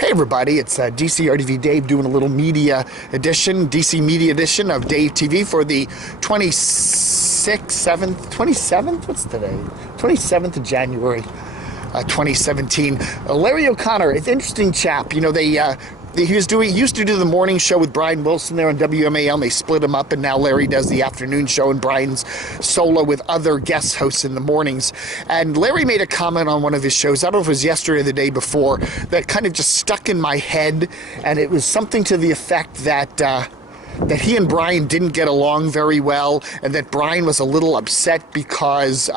Hey everybody, it's DCRTV Dave doing a little media edition, DC media edition of Dave TV for the 27th, what's today? 27th of January, 2017. Larry O'Connor, it's an interesting chap. You know, he used to do the morning show with Brian Wilson there on WMAL, and they split him up, and now Larry does the afternoon show, and Brian's solo with other guest hosts in the mornings. And Larry made a comment on one of his shows, I don't know if it was yesterday or the day before, that kind of just stuck in my head, and it was something to the effect that he and Brian didn't get along very well, and that Brian was a little upset because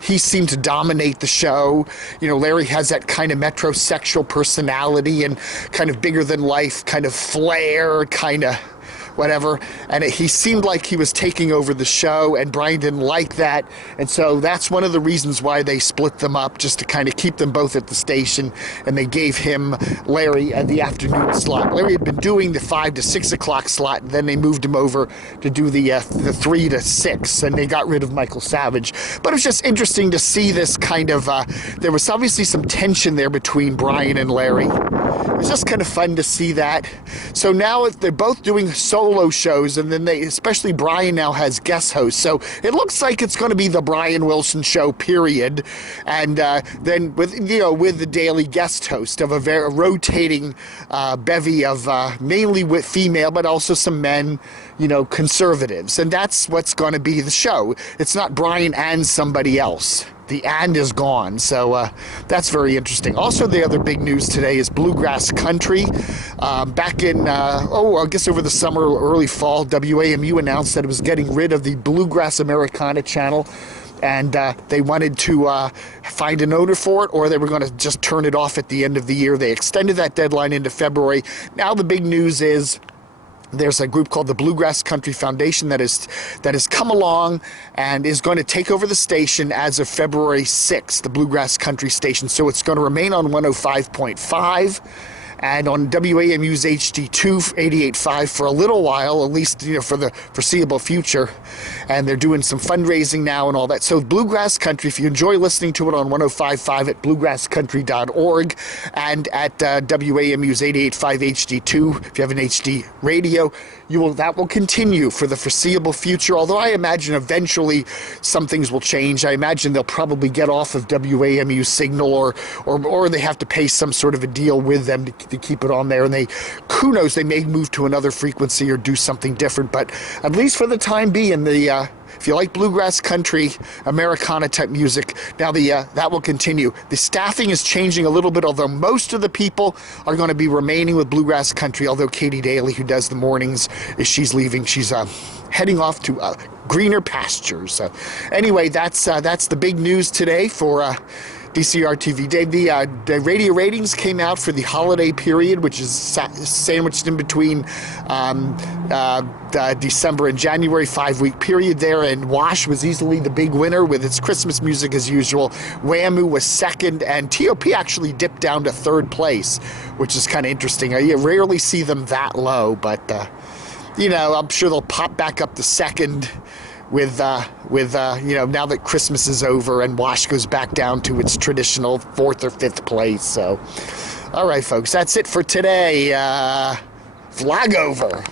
he seemed to dominate the show. You know, Larry has that kind of metrosexual personality and kind of bigger than life, kind of flair, kind of whatever, and he seemed like he was taking over the show, and Brian didn't like that, and so that's one of the reasons why they split them up, just to kind of keep them both at the station, and they gave him, Larry, the afternoon slot. Larry had been doing the 5 to 6 o'clock slot, and then they moved him over to do the 3 to 6, and they got rid of Michael Savage. But it was just interesting to see this kind of, there was obviously some tension there between Brian and Larry. It was just kind of fun to see that. So now they're both doing solo shows, and then especially Brian now has guest hosts. So it looks like it's going to be the Brian Wilson show, period. And then with the daily guest host of a very rotating bevy of mainly with female, but also some men, conservatives. And that's what's going to be the show. It's not Brian and somebody else. The and is gone, so that's very interesting. Also, the other big news today is Bluegrass Country. Back in, I guess over the summer or early fall, WAMU announced that it was getting rid of the Bluegrass Americana channel, and they wanted to find an owner for it, or they were going to just turn it off at the end of the year. They extended that deadline into February. Now the big news is there's a group called the Bluegrass Country Foundation that has come along and is going to take over the station as of February 6th, the Bluegrass Country station. So it's going to remain on 105.5 and on WAMU's HD2 88.5 for a little while, at least for the foreseeable future. And they're doing some fundraising now and all that. So Bluegrass Country, if you enjoy listening to it on 105.5 at bluegrasscountry.org and at WAMU's 88.5 HD2, if you have an HD radio, that will continue for the foreseeable future. Although I imagine eventually some things will change. I imagine they'll probably get off of WAMU signal, or they have to pay some sort of a deal with them to keep it on there, and who knows, they may move to another frequency or do something different. But at least for the time being, if you like Bluegrass Country, Americana type music, now that will continue. The staffing is changing a little bit, although most of the people are going to be remaining with Bluegrass Country, although Katie Daly, who does the mornings, she's leaving. She's heading off to greener pastures. So anyway, that's the big news today for DCRTV Dave. The radio ratings came out for the holiday period, which is sandwiched in between December and January, 5-week period there, and WASH was easily the big winner with its Christmas music as usual. WAMU was second, and TOP actually dipped down to third place, which is kind of interesting. I rarely see them that low, but I'm sure they'll pop back up to second with now that Christmas is over and WASH goes back down to its traditional 4th or 5th place. So, all right, folks, that's it for today. Flag over.